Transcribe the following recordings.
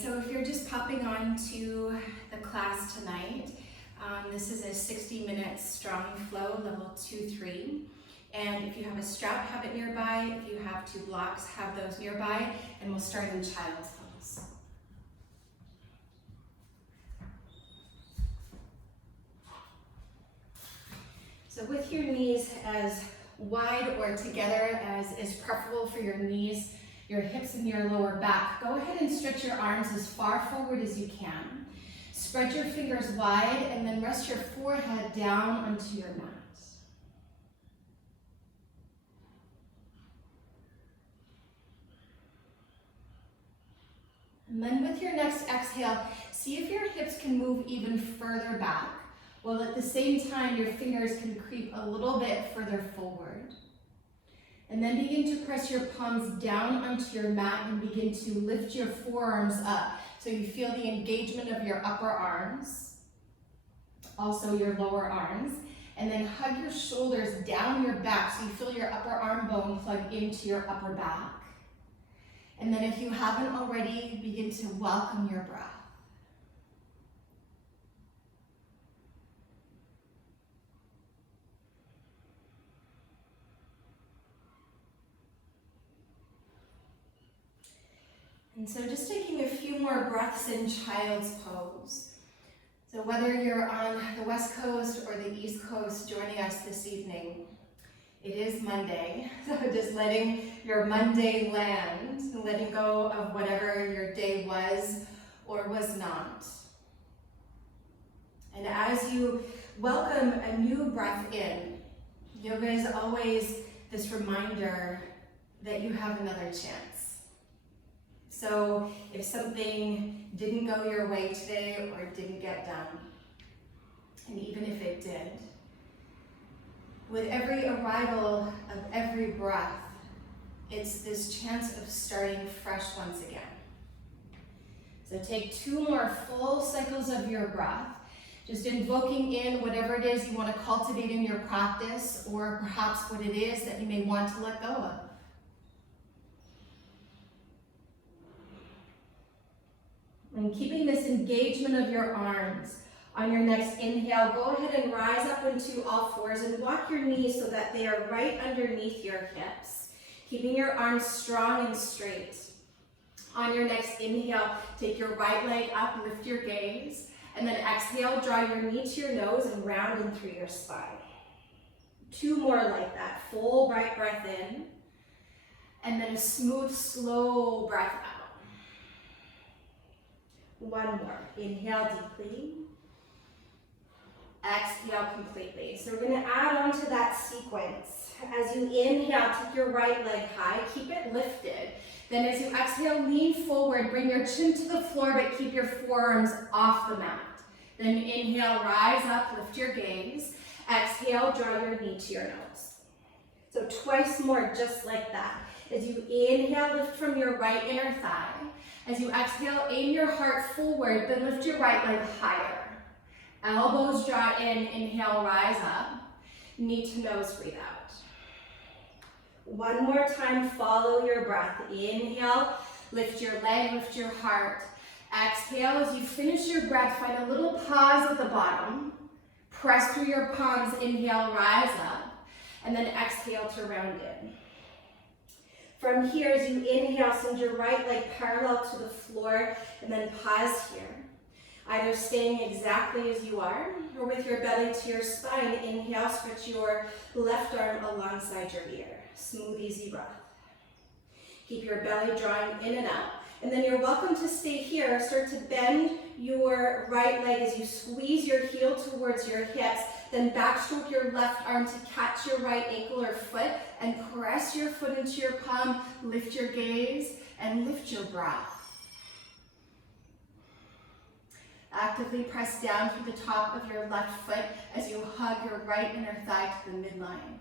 so if you're just popping on to the class tonight, this is a 60 minutes strong flow, level 2-3. And if you have a strap, have it nearby. If you have 2 blocks, have those nearby. And we'll start in child's pose. So with your knees as wide or together as is preferable for your knees, your hips and your lower back, go ahead and stretch your arms as far forward as you can. Spread your fingers wide and then rest your forehead down onto your mat. And then with your next exhale, see if your hips can move even further back, while at the same time your fingers can creep a little bit further forward. And then begin to press your palms down onto your mat and begin to lift your forearms up so you feel the engagement of your upper arms, also your lower arms. And then hug your shoulders down your back so you feel your upper arm bone plug into your upper back. And then if you haven't already, begin to welcome your breath. And so just taking a few more breaths in child's pose. So whether you're on the West Coast or the East Coast joining us this evening, it is Monday. So just letting your Monday land, letting go of whatever your day was or was not. And as you welcome a new breath in, yoga is always this reminder that you have another chance. So if something didn't go your way today or didn't get done, and even if it did, with every arrival of every breath, it's this chance of starting fresh once again. So take 2 more full cycles of your breath, just invoking in whatever it is you want to cultivate in your practice, or perhaps what it is that you may want to let go of. And keeping this engagement of your arms, on your next inhale, go ahead and rise up into all fours and walk your knees so that they are right underneath your hips, keeping your arms strong and straight. On your next inhale, take your right leg up, lift your gaze, and then exhale, draw your knee to your nose and round in through your spine. 2 more like that, full right breath in, and then a smooth, slow breath out. 1 more, inhale deeply. Exhale completely. So we're going to add on to that sequence. As you inhale, take your right leg high, keep it lifted. Then as you exhale, lean forward, bring your chin to the floor, but keep your forearms off the mat. Then inhale, rise up, lift your gaze. Exhale, draw your knee to your nose. So twice more, just like that. As you inhale, lift from your right inner thigh. As you exhale, aim your heart forward, then lift your right leg higher. Elbows draw in, inhale, rise up. Knee to nose, breathe out. 1 more time, follow your breath. Inhale, lift your leg, lift your heart. Exhale, as you finish your breath, find a little pause at the bottom. Press through your palms, inhale, rise up. And then exhale to round in. From here, as you inhale, send your right leg parallel to the floor, and then pause here. Either staying exactly as you are, or with your belly to your spine, inhale, stretch your left arm alongside your ear. Smooth, easy breath. Keep your belly drawing in and out. And then you're welcome to stay here. Start to bend your right leg as you squeeze your heel towards your hips. Then backstroke your left arm to catch your right ankle or foot and press your foot into your palm. Lift your gaze and lift your breath. Actively press down through the top of your left foot as you hug your right inner thigh to the midline.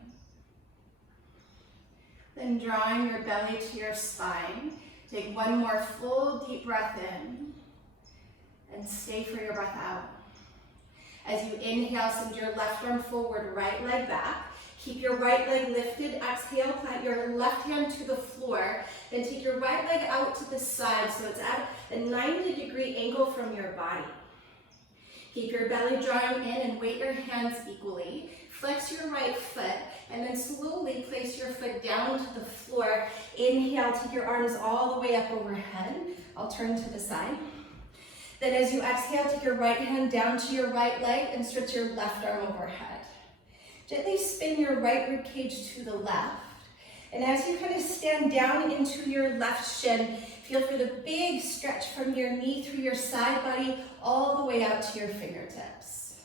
Then drawing your belly to your spine, take 1 more full deep breath in and stay for your breath out. As you inhale, send your left arm forward, right leg back. Keep your right leg lifted. Exhale, plant your left hand to the floor. Then take your right leg out to the side so it's at a 90-degree angle from your body. Keep your belly drawing in and weight your hands equally. Flex your right foot and then slowly place your foot down to the floor. Inhale, take your arms all the way up overhead. I'll turn to the side. Then as you exhale, take your right hand down to your right leg and stretch your left arm overhead. Gently spin your right rib cage to the left. And as you kind of stand down into your left shin, feel for the big stretch from your knee through your side body all the way out to your fingertips.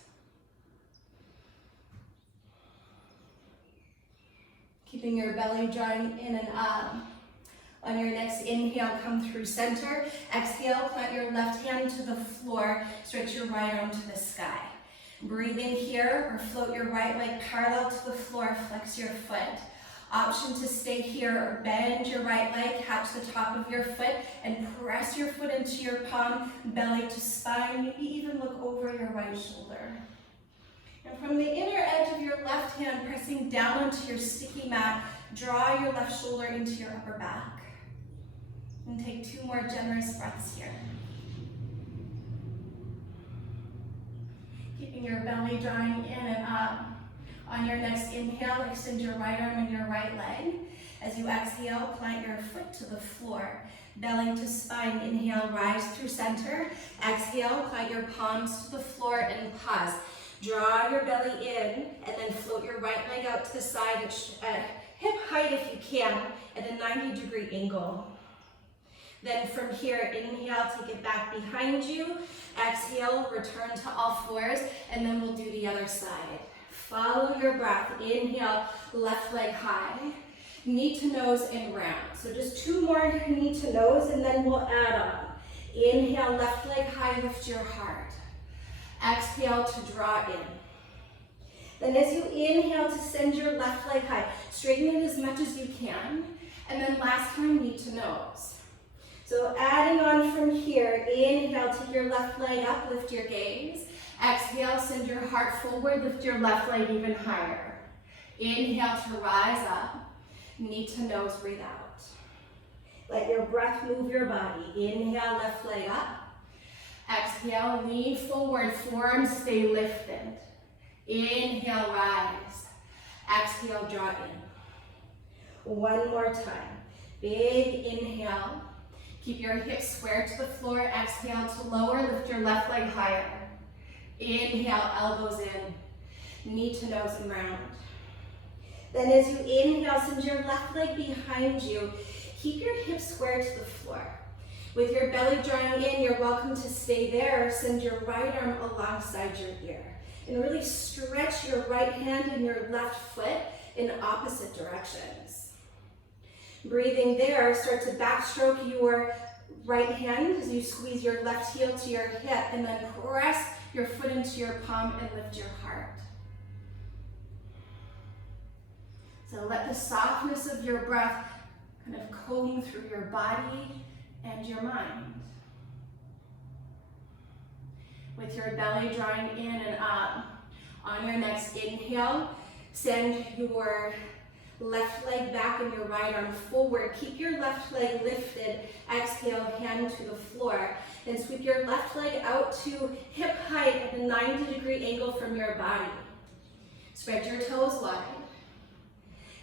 Keeping your belly drawing in and up. On your next inhale, come through center. Exhale, plant your left hand to the floor. Stretch your right arm to the sky. Breathe in here or float your right leg parallel to the floor. Flex your foot. Option to stay here or bend your right leg, catch the top of your foot and press your foot into your palm, belly to spine. Maybe even look over your right shoulder. And from the inner edge of your left hand, pressing down onto your sticky mat, draw your left shoulder into your upper back. And take 2 more generous breaths here. Keeping your belly drawing in and up. On your next inhale, extend your right arm and your right leg. As you exhale, plant your foot to the floor. Belly to spine, inhale, rise through center. Exhale, plant your palms to the floor and pause. Draw your belly in and then float your right leg out to the side at hip height if you can at a 90-degree angle. Then from here, inhale, take it back behind you. Exhale, return to all fours, and then we'll do the other side. Follow your breath. Inhale, left leg high. Knee to nose and round. So just 2 more knee to nose, and then we'll add on. Inhale, left leg high, lift your heart. Exhale to draw in. Then as you inhale to send your left leg high, straighten it as much as you can. And then last time, knee to nose. So adding on from here, inhale, take your left leg up, lift your gaze. Exhale, send your heart forward, lift your left leg even higher. Inhale to rise up, knee to nose, breathe out. Let your breath move your body. Inhale, left leg up. Exhale, lean forward, forearms stay lifted. Inhale, rise. Exhale, draw in. 1 more time. Big inhale. Keep your hips square to the floor. Exhale to lower, lift your left leg higher. Inhale, elbows in, knee to nose and round. Then as you inhale, send your left leg behind you. Keep your hips square to the floor. With your belly drawing in, you're welcome to stay there. Send your right arm alongside your ear. And really stretch your right hand and your left foot in opposite directions. Breathing there, start to backstroke your right hand as you squeeze your left heel to your hip and then press your foot into your palm and lift your heart. So let the softness of your breath kind of comb through your body and your mind. With your belly drawing in and up. On your next inhale, send your left leg back and your right arm forward. Keep your left leg lifted. Exhale, hand to the floor. Then sweep your left leg out to hip height at a 90-degree angle from your body. Spread your toes wide.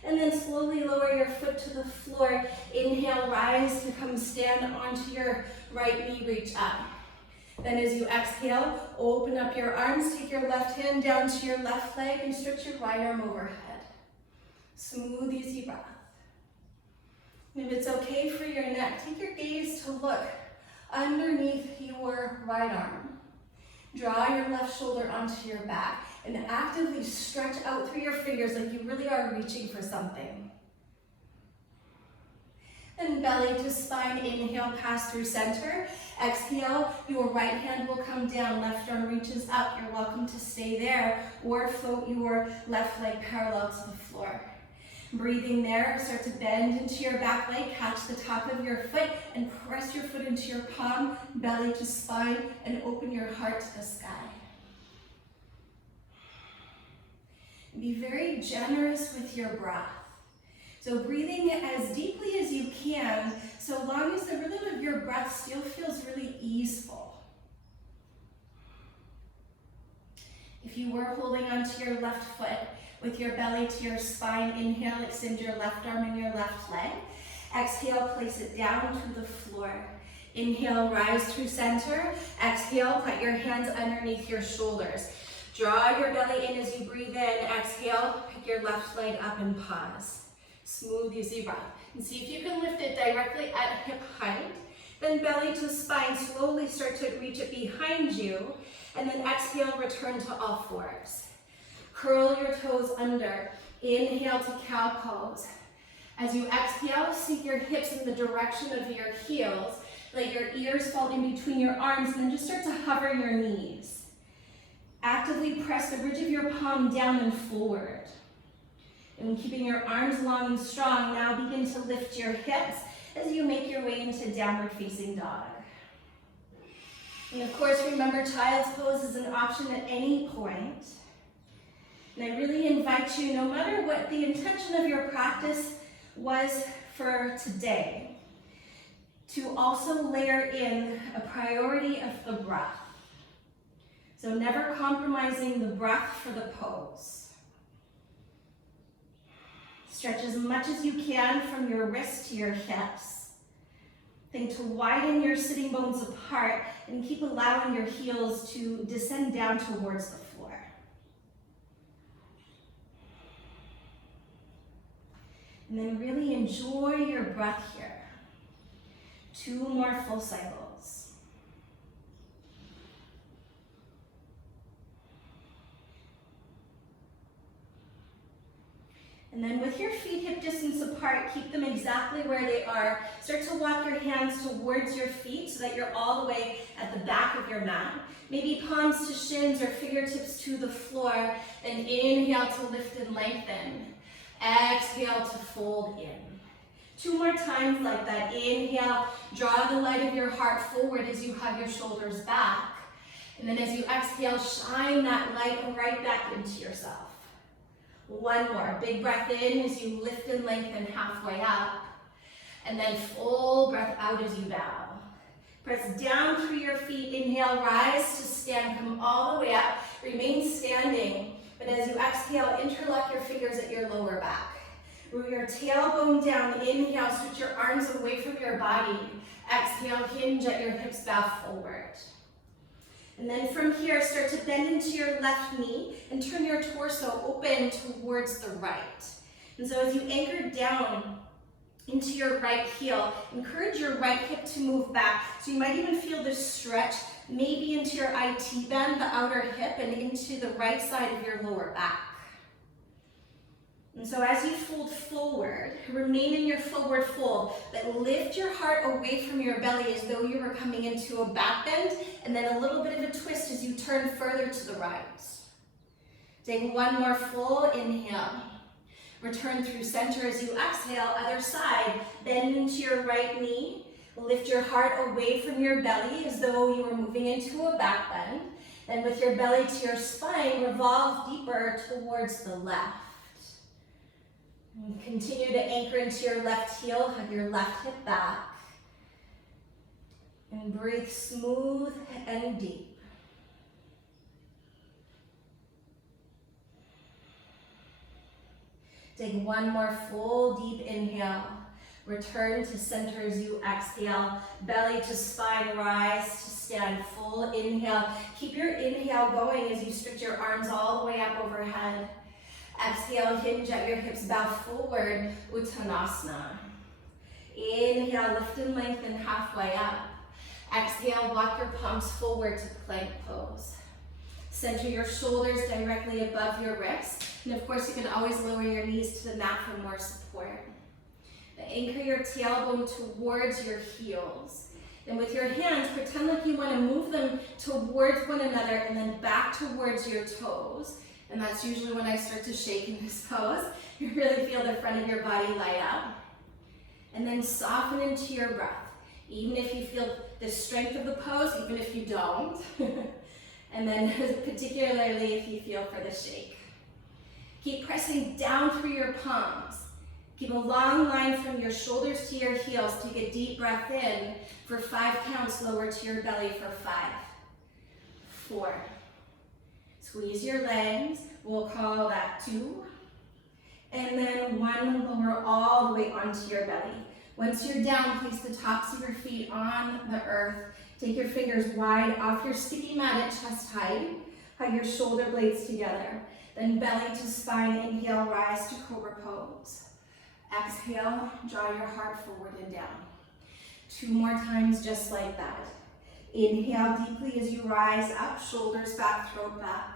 And then slowly lower your foot to the floor. Inhale, rise to come stand onto your right knee, reach up. Then as you exhale, open up your arms, take your left hand down to your left leg and stretch your right arm overhead. Smooth, easy breath. And if it's okay for your neck, take your gaze to look underneath your right arm. Draw your left shoulder onto your back and actively stretch out through your fingers like you really are reaching for something. And belly to spine, inhale, pass through center. Exhale, your right hand will come down, left arm reaches up. You're welcome to stay there or float your left leg parallel to the floor. Breathing there, start to bend into your back leg, catch the top of your foot and press your foot into your palm, belly to spine, and open your heart to the sky. Be very generous with your breath. So breathing as deeply as you can, so long as the rhythm of your breath still feels really easeful. If you were holding onto your left foot with your belly to your spine, inhale, extend your left arm and your left leg. Exhale, place it down to the floor. Inhale, rise through center. Exhale, put your hands underneath your shoulders. Draw your belly in as you breathe in. Exhale, pick your left leg up and pause. Smooth, easy breath. And see if you can lift it directly at hip height. Then belly to spine, slowly start to reach it behind you. And then exhale, return to all fours. Curl your toes under. Inhale to cow pose. As you exhale, sink your hips in the direction of your heels. Let your ears fall in between your arms, and then just start to hover your knees. Actively press the ridge of your palm down and forward. And keeping your arms long and strong, now begin to lift your hips as you make your way into downward facing dog. And of course, remember, child's pose is an option at any point. And I really invite you, no matter what the intention of your practice was for today, to also layer in a priority of the breath. So never compromising the breath for the pose. Stretch as much as you can from your wrist to your hips. Think to widen your sitting bones apart and keep allowing your heels to descend down towards the floor. And then really enjoy your breath here. 2 more full cycles. And then with your feet hip distance apart, keep them exactly where they are. Start to walk your hands towards your feet so that you're all the way at the back of your mat. Maybe palms to shins or fingertips to the floor. And inhale to lift and lengthen. Exhale to fold in. 2 more times like that. Inhale, draw the light of your heart forward as you hug your shoulders back. And then as you exhale, shine that light right back into yourself. 1 more. Big breath in as you lift and lengthen halfway up. And then full breath out as you bow. Press down through your feet. Inhale, rise to stand. Come all the way up. Remain standing. But as you exhale, interlock your fingers at your lower back. Root your tailbone down. Inhale, switch your arms away from your body. Exhale, hinge at your hips, bow forward. And then from here, start to bend into your left knee and turn your torso open towards the right. And so as you anchor down into your right heel, encourage your right hip to move back. So you might even feel this stretch, maybe into your IT bend, the outer hip, and into the right side of your lower back. And so as you fold forward, remain in your forward fold, but lift your heart away from your belly as though you were coming into a back bend, and then a little bit of a twist as you turn further to the right. Take 1 more full inhale. Return through center as you exhale, other side. Bend into your right knee. Lift your heart away from your belly as though you were moving into a back bend. Then with your belly to your spine, revolve deeper towards the left. And continue to anchor into your left heel, hug your left hip back. And breathe smooth and deep. Take 1 more full deep inhale. Return to center as you exhale. Belly to spine, rise to stand. Full inhale. Keep your inhale going as you stretch your arms all the way up overhead. Exhale, hinge at your hips, bow forward, Uttanasana. Inhale, lift and lengthen halfway up. Exhale, walk your palms forward to plank pose. Center your shoulders directly above your wrists. And of course, you can always lower your knees to the mat for more support. Anchor your tailbone towards your heels. And with your hands, pretend like you want to move them towards one another and then back towards your toes. And that's usually when I start to shake in this pose. You really feel the front of your body light up. And then soften into your breath. Even if you feel the strength of the pose, even if you don't. And then particularly if you feel for the shake. Keep pressing down through your palms. Keep a long line from your shoulders to your heels. Take a deep breath in for 5 counts. Lower to your belly for 5, 4. Squeeze your legs. We'll call that 2. And then 1, lower all the way onto your belly. Once you're down, place the tops of your feet on the earth. Take your fingers wide off your sticky mat at chest height. Hug your shoulder blades together. Then belly to spine. Inhale, rise to cobra pose. Exhale, draw your heart forward and down. 2 more times just like that. Inhale deeply as you rise up, shoulders back, throat back.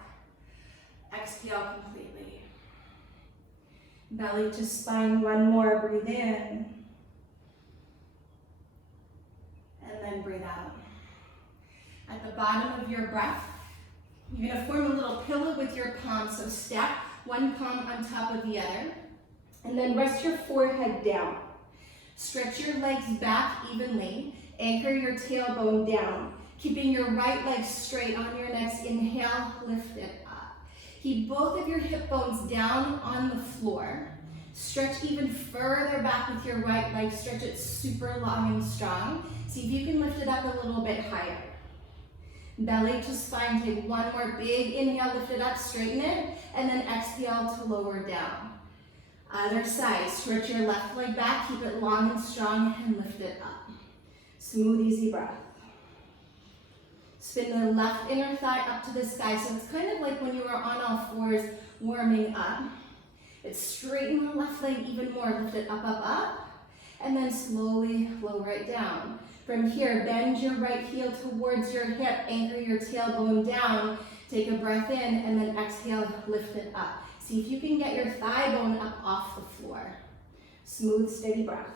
Exhale completely. Belly to spine, 1 more, breathe in. And then breathe out. At the bottom of your breath, you're gonna form a little pillow with your palms. So stack 1 palm on top of the other. And then rest your forehead down. Stretch your legs back evenly. Anchor your tailbone down. Keeping your right leg straight on your next inhale, lift it up. Keep both of your hip bones down on the floor. Stretch even further back with your right leg. Stretch it super long and strong. See if you can lift it up a little bit higher. Belly to spine, take 1 more big inhale, lift it up, straighten it, and then exhale to lower down. Other side, stretch your left leg back, keep it long and strong, and lift it up. Smooth, easy breath. Spin the left inner thigh up to the sky, so it's kind of like when you were on all fours warming up. But straighten the left leg even more, lift it up, up, up, and then slowly lower it down. From here, bend your right heel towards your hip, anchor your tailbone down, take a breath in, and then exhale, lift it up. See if you can get your thigh bone up off the floor. Smooth, steady breath.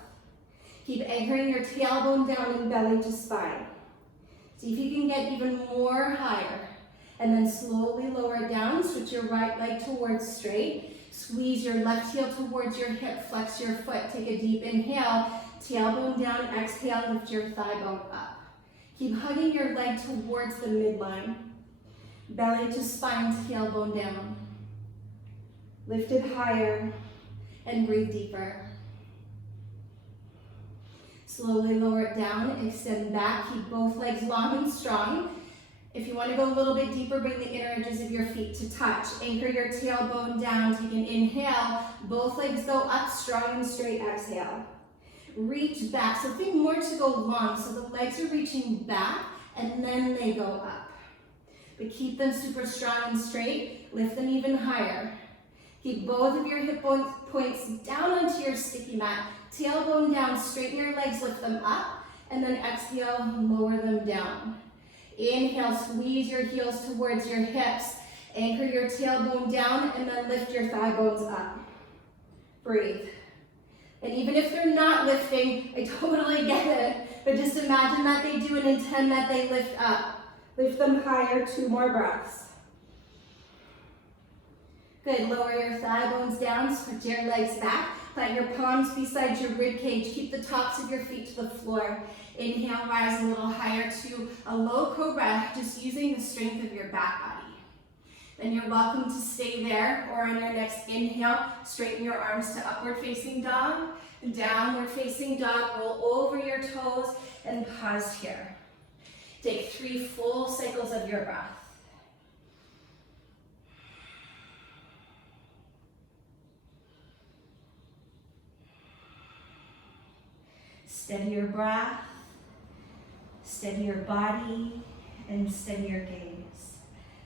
Keep anchoring your tailbone down and belly to spine. See if you can get even more higher. And then slowly lower it down, switch your right leg towards straight. Squeeze your left heel towards your hip, flex your foot. Take a deep inhale, tailbone down, exhale, lift your thigh bone up. Keep hugging your leg towards the midline. Belly to spine, tailbone down. Lift it higher and breathe deeper. Slowly lower it down, extend back, keep both legs long and strong. If you want to go a little bit deeper, bring the inner edges of your feet to touch. Anchor your tailbone down, take an inhale. Both legs go up, strong and straight, exhale. Reach back, so think more to go long, so the legs are reaching back and then they go up. But keep them super strong and straight, lift them even higher. Keep both of your hip points down onto your sticky mat. Tailbone down, straighten your legs, lift them up, and then exhale, lower them down. Inhale, squeeze your heels towards your hips. Anchor your tailbone down, and then lift your thigh bones up. Breathe. And even if they're not lifting, I totally get it, but just imagine that they do and intend that they lift up. Lift them higher, 2 more breaths. Good, lower your thigh bones down, switch your legs back. Plant your palms beside your rib cage. Keep the tops of your feet to the floor. Inhale, rise a little higher to a low cobra, just using the strength of your back body. Then you're welcome to stay there, or on your next inhale, straighten your arms to upward facing dog, downward facing dog, roll over your toes, and pause here. Take 3 full cycles of your breath. Steady your breath, steady your body, and steady your gaze.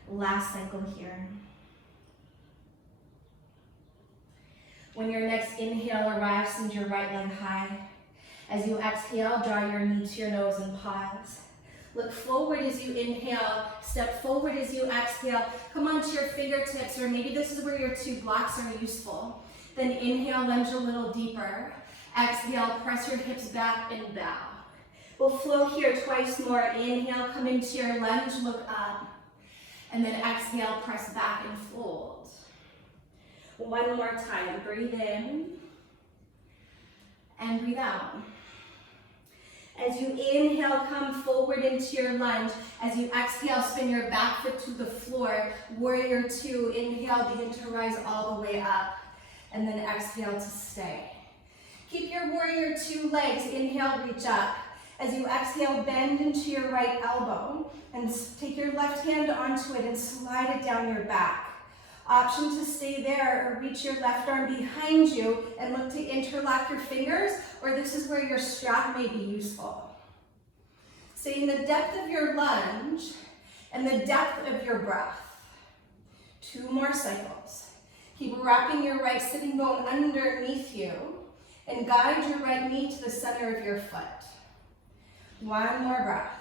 Last cycle here. When your next inhale arrives, send your right leg high. As you exhale, draw your knee to your nose and pause. Look forward as you inhale, step forward as you exhale. Come onto your fingertips, or maybe this is where your 2 blocks are useful. Then inhale, lunge a little deeper. Exhale, press your hips back and bow. We'll flow here twice more. Inhale, come into your lunge, look up. And then exhale, press back and fold. 1 more time. Breathe in and breathe out. As you inhale, come forward into your lunge. As you exhale, spin your back foot to the floor. Warrior 2. Inhale, begin to rise all the way up. And then exhale to stay. Keep your warrior two legs. Inhale, reach up. As you exhale, bend into your right elbow and take your left hand onto it and slide it down your back. Option to stay there or reach your left arm behind you and look to interlock your fingers, or this is where your strap may be useful. Stay in the depth of your lunge and the depth of your breath. 2 more cycles. Keep wrapping your right sitting bone underneath you and guide your right knee to the center of your foot. 1 more breath.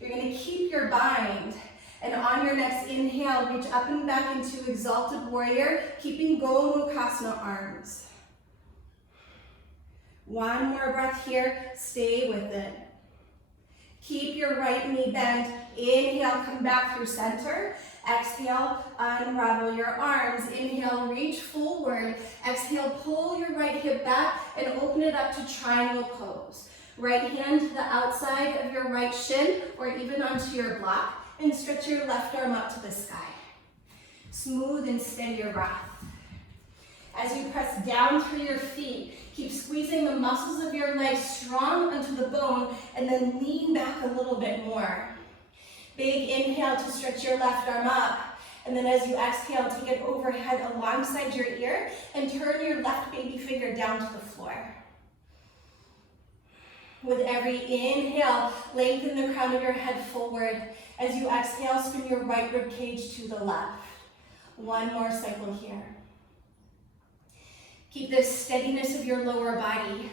You're going to keep your bind, and on your next inhale, reach up and back into exalted warrior, keeping Gomukhasana arms. 1 more breath here, stay with it. Keep your right knee bent. Inhale, come back through center. Exhale, unravel your arms. Inhale, reach forward. Exhale, pull your right hip back and open it up to triangle pose. Right hand to the outside of your right shin or even onto your block, and stretch your left arm up to the sky. Smooth and steady your breath. As you press down through your feet, keep squeezing the muscles of your legs strong onto the bone and then lean back a little bit more. Big inhale to stretch your left arm up, and then as you exhale, take it overhead alongside your ear and turn your left baby finger down to the floor. With every inhale, lengthen the crown of your head forward. As you exhale, spin your right rib cage to the left. 1 more cycle here. Keep the steadiness of your lower body.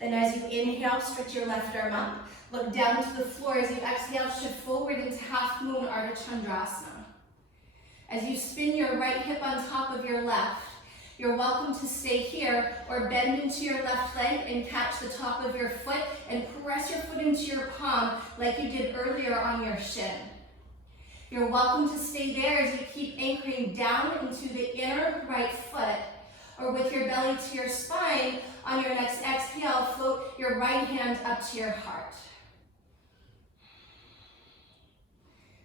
Then as you inhale, stretch your left arm up. Look down to the floor. As you exhale, shift forward into half moon Ardha Chandrasana. As you spin your right hip on top of your left, you're welcome to stay here or bend into your left leg and catch the top of your foot and press your foot into your palm like you did earlier on your shin. You're welcome to stay there as you keep anchoring down into the inner right foot, or with your belly to your spine, on your next exhale, float your right hand up to your heart.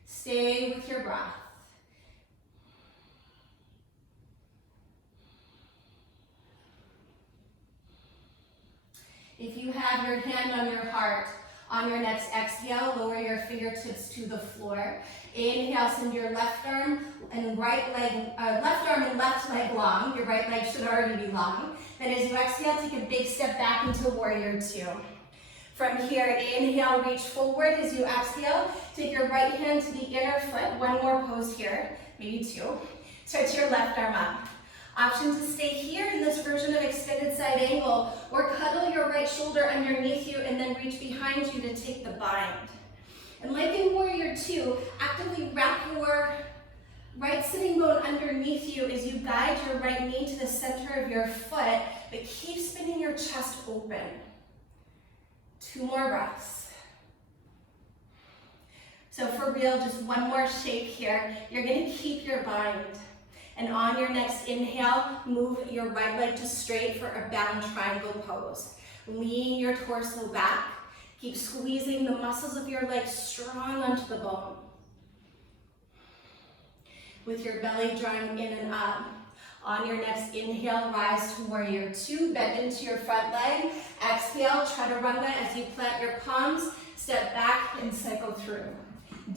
Stay with your breath. If you have your hand on your heart, on your next exhale, lower your fingertips to the floor. Inhale, send your left arm and left leg long. Your right leg should already be long. Then as you exhale, take a big step back into warrior two. From here, inhale, reach forward. As you exhale, take your right hand to the inner foot. 1 more pose here, maybe 2. Stretch your left arm up. Option to stay here in this version of extended side angle, or cuddle your right shoulder underneath you and then reach behind you to take the bind. And like in warrior two, actively wrap your right sitting bone underneath you as you guide your right knee to the center of your foot, but keep spinning your chest open. 2 more breaths. So for real, just 1 more shake here. You're gonna keep your bind. And on your next inhale, move your right leg to straight for a bound triangle pose. Lean your torso back. Keep squeezing the muscles of your legs strong onto the bone. With your belly drawing in and up. On your next inhale, rise to warrior two. Bend into your front leg. Exhale, chaturanga as you plant your palms. Step back and cycle through.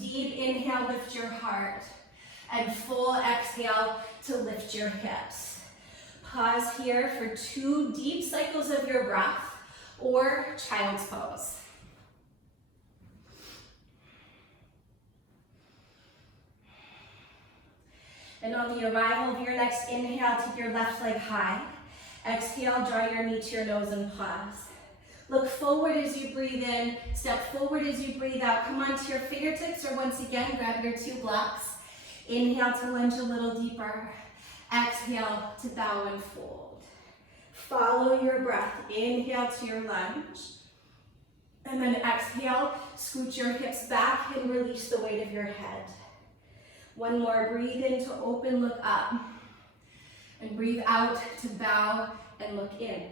Deep inhale, lift your heart. And full exhale to lift your hips. Pause here for 2 deep cycles of your breath or child's pose. And on the arrival of your next inhale, take your left leg high. Exhale, draw your knee to your nose and pause. Look forward as you breathe in, step forward as you breathe out. Come onto your fingertips, or once again, grab your 2 blocks. Inhale to lunge a little deeper. Exhale to bow and fold. Follow your breath. Inhale to your lunge. And then exhale, scoot your hips back and release the weight of your head. 1 more, breathe in to open, look up. And breathe out to bow and look in.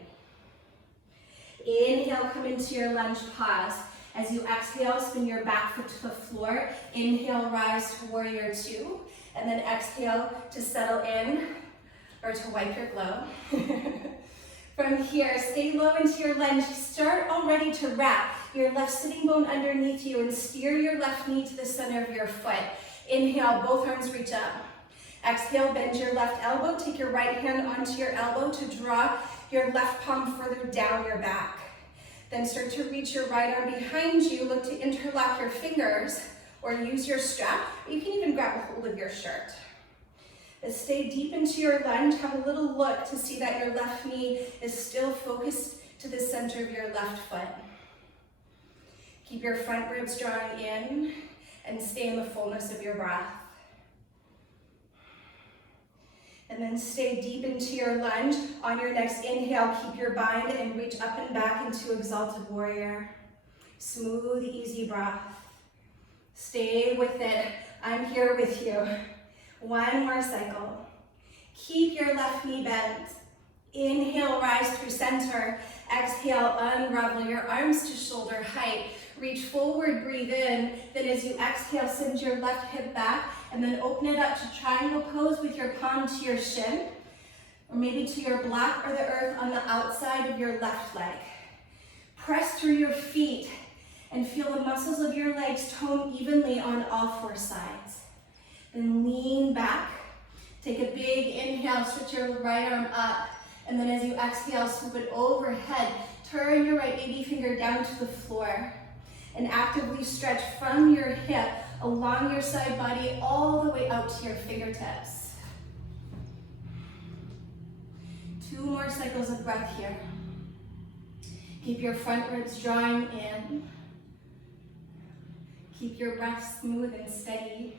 Inhale, come into your lunge, pause. As you exhale, spin your back foot to the floor. Inhale, rise to warrior two. And then exhale to settle in or to wipe your glow. From here, stay low into your lunge. Start already to wrap your left sitting bone underneath you and steer your left knee to the center of your foot. Inhale, both arms reach up. Exhale, bend your left elbow. Take your right hand onto your elbow to draw your left palm further down your back. Then start to reach your right arm behind you. Look to interlock your fingers or use your strap. You can even grab a hold of your shirt. Stay deep into your lunge. Have a little look to see that your left knee is still focused to the center of your left foot. Keep your front ribs drawing in and stay in the fullness of your breath. And then stay deep into your lunge. On your next inhale, keep your bind and reach up and back into Exalted Warrior. Smooth, easy breath. Stay with it. I'm here with you. One more cycle. Keep your left knee bent. Inhale, rise through center. Exhale, unravel your arms to shoulder height. Reach forward, breathe in. Then as you exhale, send your left hip back and then open it up to triangle pose with your palm to your shin, or maybe to your block or the earth on the outside of your left leg. Press through your feet and feel the muscles of your legs tone evenly on all four sides. Then lean back. Take a big inhale, stretch your right arm up. And then as you exhale, swoop it overhead. Turn your right baby finger down to the floor. And actively stretch from your hip along your side body all the way out to your fingertips. 2 more cycles of breath here. Keep your front ribs drawing in. Keep your breath smooth and steady.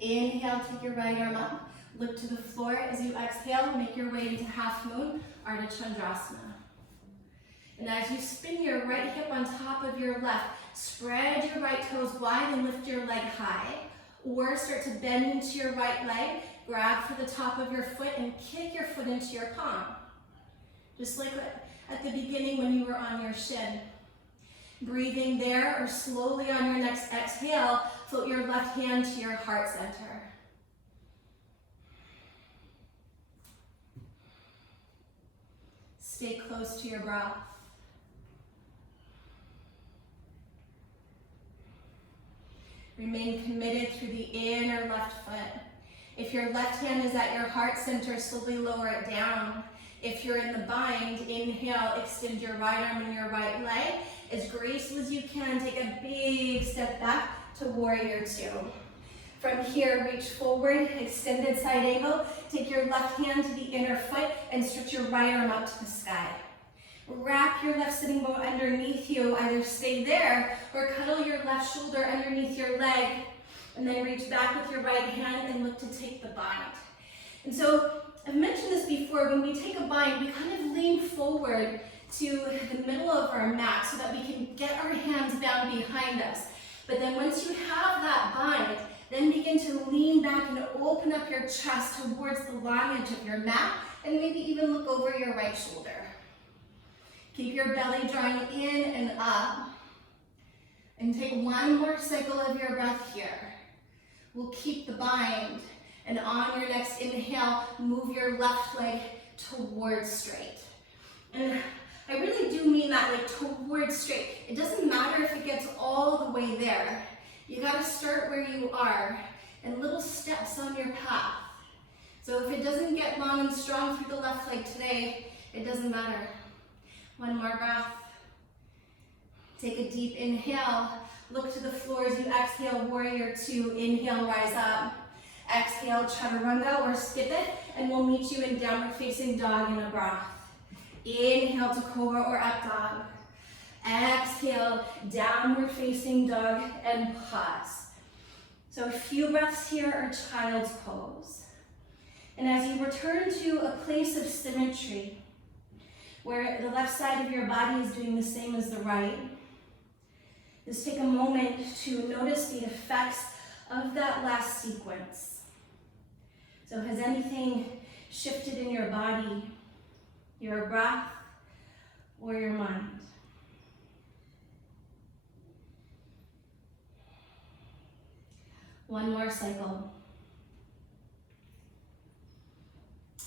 Inhale, take your right arm up. Look to the floor. As you exhale, make your way into half moon, Ardha Chandrasana. And as you spin your right hip on top of your left, spread your right toes wide and lift your leg high. Or start to bend into your right leg, grab for the top of your foot and kick your foot into your palm. Just like at the beginning when you were on your shin. Breathing there, or slowly on your next exhale, float your left hand to your heart center. Stay close to your breath. Remain committed through the inner left foot. If your left hand is at your heart center, slowly lower it down. If you're in the bind, inhale, extend your right arm and your right leg. As graceful as you can, take a big step back to Warrior Two. From here, reach forward, extended side angle. Take your left hand to the inner foot and stretch your right arm out to the sky. Wrap your left sitting bone underneath you. Either stay there or cuddle your left shoulder underneath your leg. And then reach back with your right hand and look to take the bind. And so, I've mentioned this before, when we take a bind, we kind of lean forward to the middle of our mat so that we can get our hands down behind us. But then once you have that bind, then begin to lean back and open up your chest towards the long edge of your mat, and maybe even look over your right shoulder. Keep your belly drawing in and up. And take one more cycle of your breath here. We'll keep the bind. And on your next inhale, move your left leg towards straight. And I really do mean that, like towards straight. It doesn't matter if it gets all the way there. You gotta start where you are and little steps on your path. So if it doesn't get long and strong through the left leg today, it doesn't matter. One more breath. Take a deep inhale. Look to the floor as you exhale, Warrior Two. Inhale, rise up. Exhale, chaturanga or skip it, and we'll meet you in downward facing dog in a breath. Inhale to cobra or up dog. Exhale, downward facing dog and pause. So a few breaths here are child's pose. And as you return to a place of symmetry, where the left side of your body is doing the same as the right, just take a moment to notice the effects of that last sequence. So has anything shifted in your body, your breath, or your mind? One more cycle.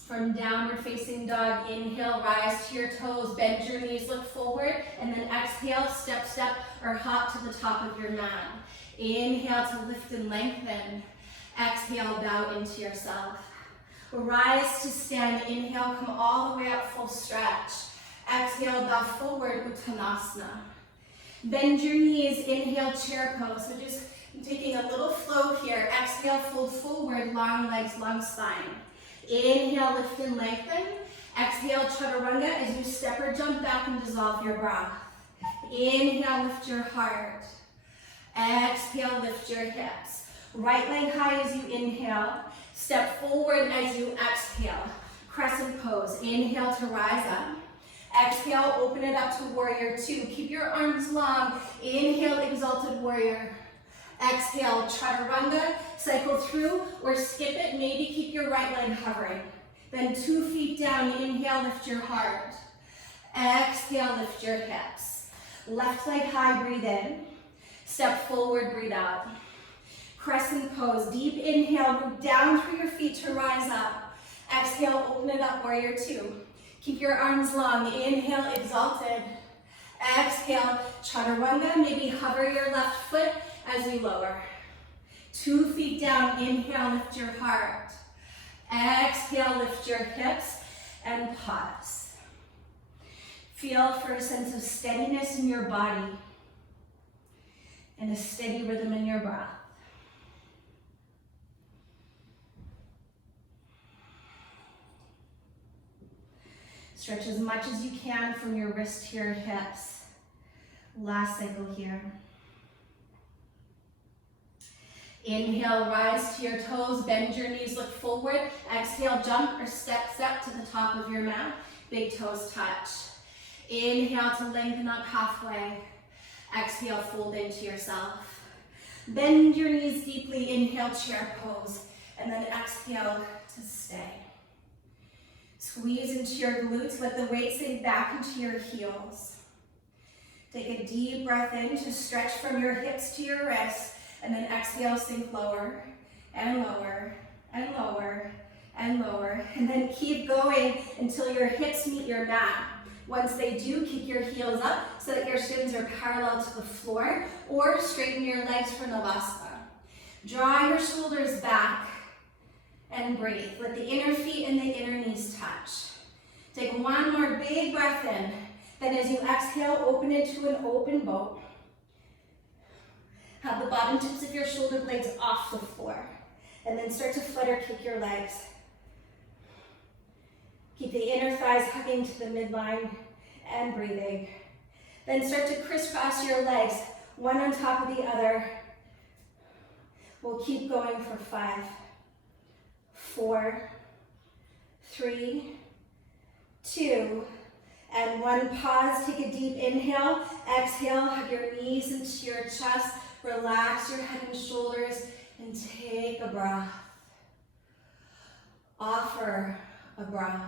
From downward facing dog, inhale, rise to your toes, bend your knees, look forward, and then exhale, step, step, or hop to the top of your mat. Inhale to lift and lengthen. Exhale, bow into yourself. Rise to stand, inhale, come all the way up, full stretch. Exhale, bow forward, Uttanasana. Bend your knees, inhale, chair pose. So just taking a little flow here. Exhale, fold forward, long legs, long spine. Inhale, lift and lengthen. Exhale, chaturanga as you step or jump back and dissolve your breath. Inhale, lift your heart. Exhale, lift your hips. Right leg high as you inhale. Step forward as you exhale. Crescent pose. Inhale to rise up. Exhale, open it up to warrior two. Keep your arms long. Inhale, exalted warrior. Exhale, chaturanga, cycle through or skip it. Maybe keep your right leg hovering. Then 2 feet down, inhale, lift your heart. Exhale, lift your hips. Left leg high, breathe in. Step forward, breathe out. Crescent pose, deep inhale, move down through your feet to rise up. Exhale, open it up, warrior two. Keep your arms long, inhale, exalted. Exhale, chaturanga, maybe hover your left foot as you lower. 2 feet down, inhale, lift your heart. Exhale, lift your hips and pause. Feel for a sense of steadiness in your body and a steady rhythm in your breath. Stretch as much as you can from your wrist to your hips. Last cycle here. Inhale, rise to your toes, bend your knees, look forward. Exhale, jump or step, step to the top of your mat. Big toes touch. Inhale to lengthen up halfway. Exhale, fold into yourself. Bend your knees deeply, inhale, chair pose. And then exhale to stay. Squeeze into your glutes, let the weight sink back into your heels. Take a deep breath in to stretch from your hips to your wrists, and then exhale, sink lower, and lower, and lower, and lower. And then keep going until your hips meet your mat. Once they do, kick your heels up so that your shins are parallel to the floor, or straighten your legs for Navasana. Draw your shoulders back and breathe. Let the inner feet and the inner knees touch. Take one more big breath in. Then as you exhale, open it to an open boat. Have the bottom tips of your shoulder blades off the floor. And then start to flutter kick your legs. Keep the inner thighs hugging to the midline and breathing. Then start to crisscross your legs, one on top of the other. We'll keep going for 5, 4, 3, 2, and 1. Pause, take a deep inhale. Exhale, hug your knees into your chest. Relax your head and shoulders and take a breath. Offer a breath.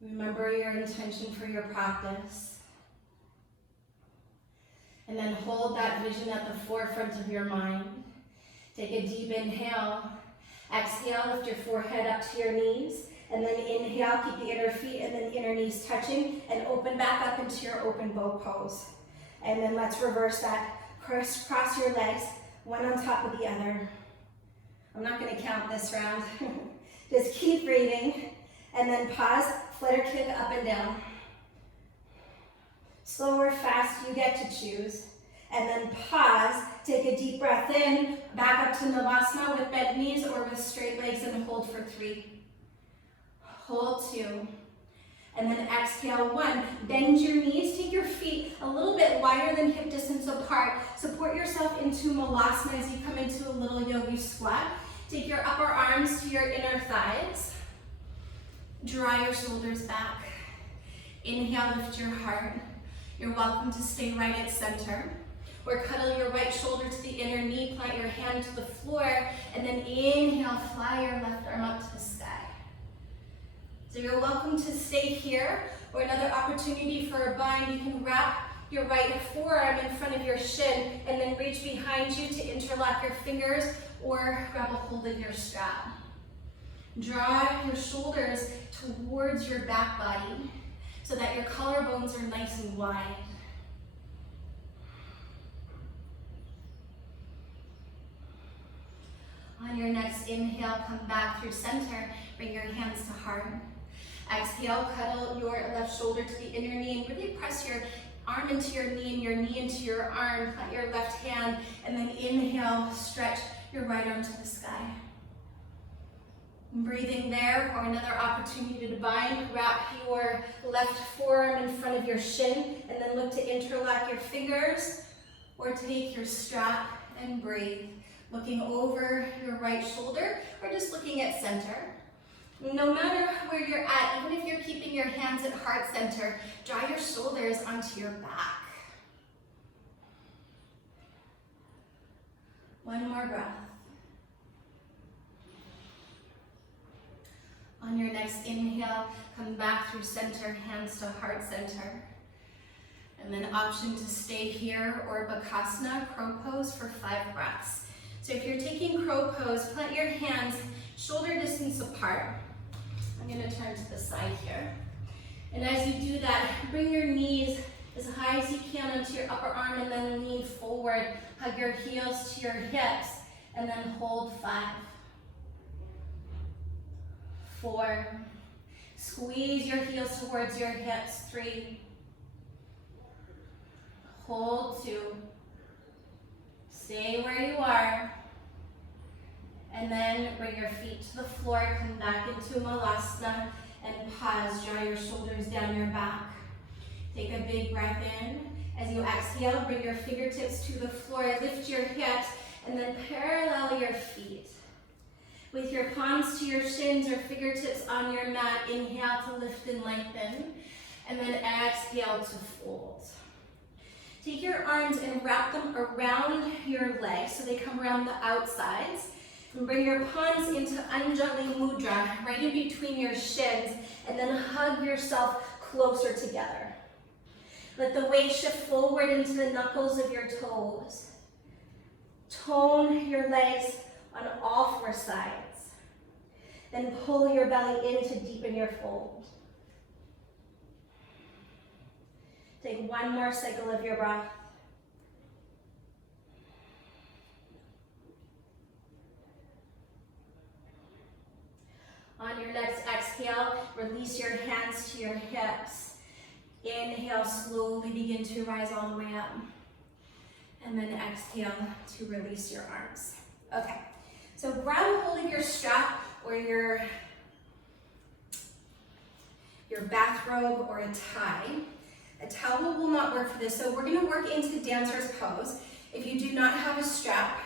Remember your intention for your practice. And then hold that vision at the forefront of your mind. Take a deep inhale. Exhale, lift your forehead up to your knees. And then inhale, keep the inner feet and then inner knees touching. And open back up into your open boat pose. And then let's reverse that. Cross your legs, one on top of the other. I'm not going to count this round. Just keep breathing. And then pause, flutter kick up and down. Slow or fast, you get to choose. And then pause, take a deep breath in, back up to Navasana with bent knees or with straight legs and hold for 3. Hold 2. And then exhale 1. Bend your knees, take your feet a little bit wider than hip distance apart. Support yourself into Malasana as you come into a little yogi squat. Take your upper arms to your inner thighs. Draw your shoulders back. Inhale, lift your heart. You're welcome to stay right at center. Or cuddle your right shoulder to the inner knee, plant your hand to the floor, and then inhale, fly your left arm up to the sky. So you're welcome to stay here, or another opportunity for a bind. You can wrap your right forearm in front of your shin, and then reach behind you to interlock your fingers, or grab a hold of your strap. Draw your shoulders towards your back body so that your collarbones are nice and wide. On your next inhale, come back through center. Bring your hands to heart. Exhale, cuddle your left shoulder to the inner knee and really press your arm into your knee into your arm. Plant your left hand and then inhale, stretch your right arm to the sky. Breathing there, or another opportunity to bind, wrap your left forearm in front of your shin and then look to interlock your fingers or take your strap and breathe. Looking over your right shoulder or just looking at center. No matter where you're at, even if you're keeping your hands at heart center, draw your shoulders onto your back. One more breath. On your next inhale, come back through center, hands to heart center. And then option to stay here or Bakasana, crow pose for 5 breaths. So if you're taking crow pose, plant your hands shoulder distance apart. I'm gonna turn to the side here. And as you do that, bring your knees as high as you can onto your upper arm and then lean forward. Hug your heels to your hips and then hold 5. 4. Squeeze your heels towards your hips. 3. Hold 2. Stay where you are. And then bring your feet to the floor, come back into Malasana and pause. Draw your shoulders down your back. Take a big breath in. As you exhale, bring your fingertips to the floor, lift your hips, and then parallel your feet. With your palms to your shins or fingertips on your mat, inhale to lift and lengthen, and then exhale to fold. Take your arms and wrap them around your legs so they come around the outsides. And bring your palms into Anjali Mudra, right in between your shins, and then hug yourself closer together. Let the weight shift forward into the knuckles of your toes. Tone your legs on all 4 sides. Then pull your belly in to deepen your fold. Take one more cycle of your breath. On your next exhale, release your hands to your hips. Inhale, slowly begin to rise all the way up. And then exhale to release your arms. Okay, so grab a hold of your strap or your bathrobe or a tie. A towel will not work for this, so we're gonna work into dancer's pose. If you do not have a strap,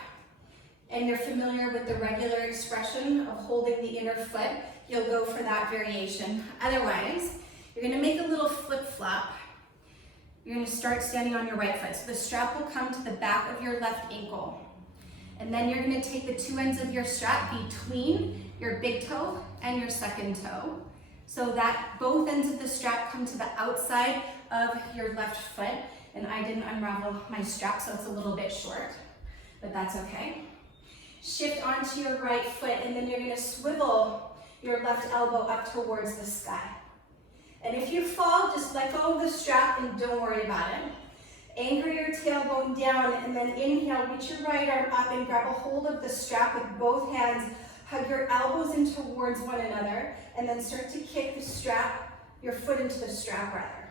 and you're familiar with the regular expression of holding the inner foot, you'll go for that variation. Otherwise, you're gonna make a little flip-flop. You're gonna start standing on your right foot. So the strap will come to the back of your left ankle. And then you're gonna take the 2 ends of your strap between your big toe and your second toe, so that both ends of the strap come to the outside of your left foot. And I didn't unravel my strap, so it's a little bit short, but that's okay. Shift onto your right foot, and then you're gonna swivel your left elbow up towards the sky. And if you fall, just let go of the strap and don't worry about it. Anchor your tailbone down, and then inhale, reach your right arm up and grab a hold of the strap with both hands. Hug your elbows in towards one another, and then start to kick the strap, your foot into the strap rather.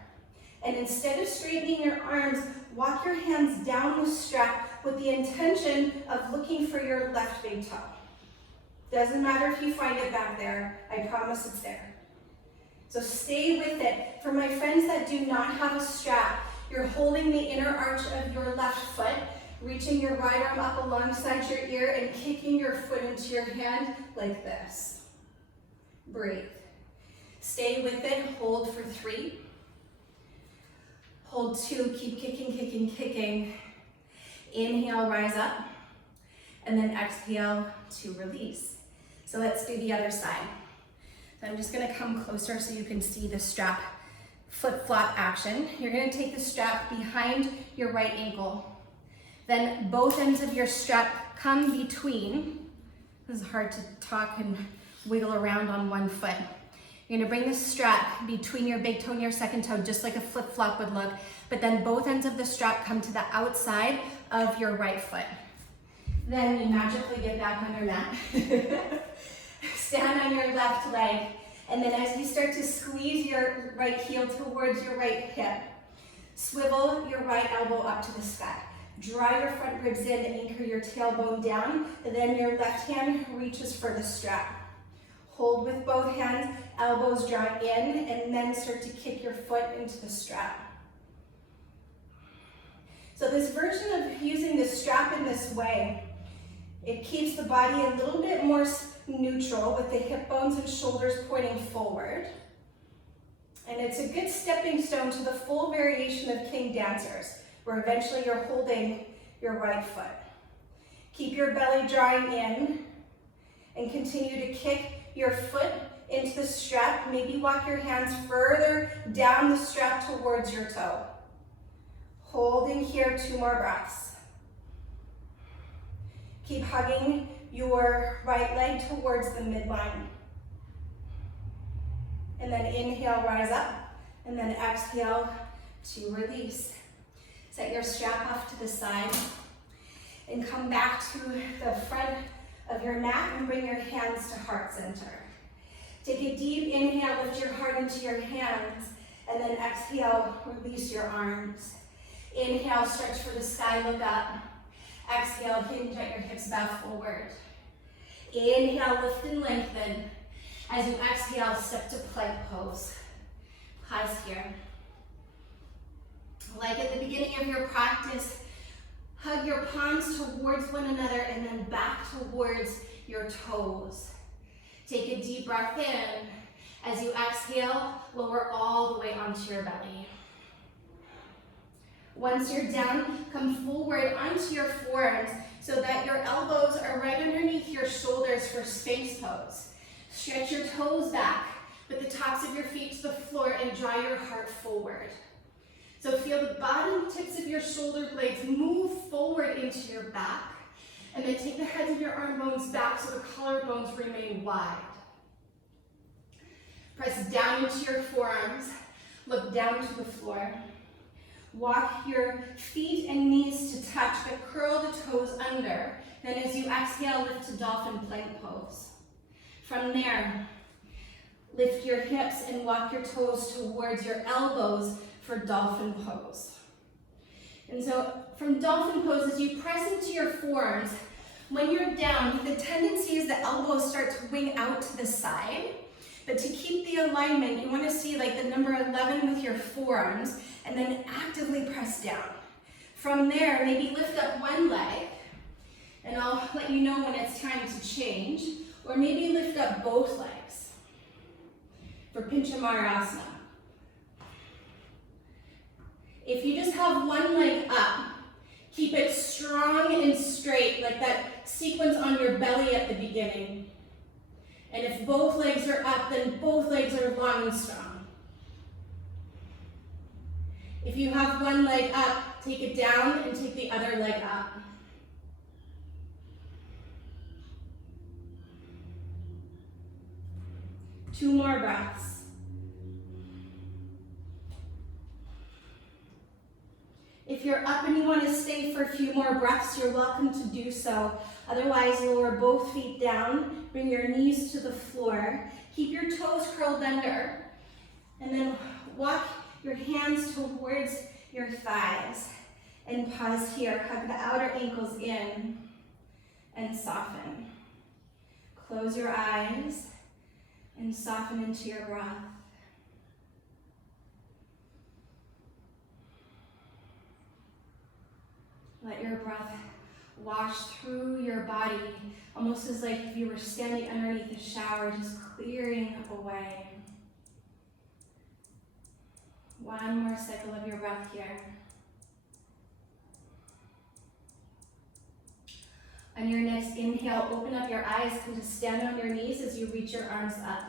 And instead of straightening your arms, walk your hands down the strap with the intention of looking for your left big toe. Doesn't matter if you find it back there, I promise it's there. So stay with it. For my friends that do not have a strap, you're holding the inner arch of your left foot, reaching your right arm up alongside your ear and kicking your foot into your hand like this. Breathe. Stay with it, hold for 3. Hold 2, keep kicking, kicking, kicking. Inhale, rise up, and then exhale to release. So let's do the other side. So I'm just gonna come closer so you can see the strap flip-flop action. You're gonna take the strap behind your right ankle. Then both ends of your strap come between. This is hard to talk and wiggle around on one foot. You're gonna bring the strap between your big toe and your second toe, just like a flip-flop would look, but then both ends of the strap come to the outside of your right foot. Then you magically get back on your mat. Stand on your left leg, and then as you start to squeeze your right heel towards your right hip, swivel your right elbow up to the sky. Draw your front ribs in and anchor your tailbone down, and then your left hand reaches for the strap. Hold with both hands, elbows draw in, and then start to kick your foot into the strap. So this version of using the strap in this way, it keeps the body a little bit more neutral with the hip bones and shoulders pointing forward. And it's a good stepping stone to the full variation of king dancers, where eventually you're holding your right foot. Keep your belly drawing in and continue to kick your foot into the strap. Maybe walk your hands further down the strap towards your toe. Holding here, 2 more breaths. Keep hugging your right leg towards the midline. And then inhale, rise up, and then exhale to release. Set your strap off to the side and come back to the front of your mat and bring your hands to heart center. Take a deep inhale, lift your heart into your hands, and then exhale, release your arms. Inhale, stretch for the sky, look up. Exhale, hinge at your hips, bow forward. Inhale, lift and lengthen. As you exhale, step to plank pose. Pause here. Like at the beginning of your practice, hug your palms towards one another and then back towards your toes. Take a deep breath in. As you exhale, lower all the way onto your belly. Once you're down, come forward onto your forearms so that your elbows are right underneath your shoulders for Sphinx pose. Stretch your toes back with the tops of your feet to the floor and draw your heart forward. So feel the bottom tips of your shoulder blades move forward into your back, and then take the heads of your arm bones back so the collarbones remain wide. Press down into your forearms, look down to the floor. Walk your feet and knees to touch, but curl the toes under. Then as you exhale, lift to dolphin plank pose. From there, lift your hips and walk your toes towards your elbows for dolphin pose. And so from dolphin pose, as you press into your forearms, when you're down, the tendency is the elbows start to wing out to the side. But to keep the alignment, you want to see like the number 11 with your forearms, and then actively press down. From there, maybe lift up one leg, and I'll let you know when it's time to change, or maybe lift up both legs for Pinchamarasana. If you just have one leg up, keep it strong and straight, like that sequence on your belly at the beginning. And if both legs are up, then both legs are long and strong. If you have one leg up, take it down and take the other leg up. Two more breaths. If you're up and you want to stay for a few more breaths, you're welcome to do so. Otherwise, lower both feet down, bring your knees to the floor, keep your toes curled under, and then walk your hands towards your thighs. And pause here, hug the outer ankles in, and soften. Close your eyes, and soften into your breath. Let your breath wash through your body, almost as like if you were standing underneath a shower, just clearing away. One more cycle of your breath here. On your next inhale, open up your eyes, come to stand on your knees as you reach your arms up.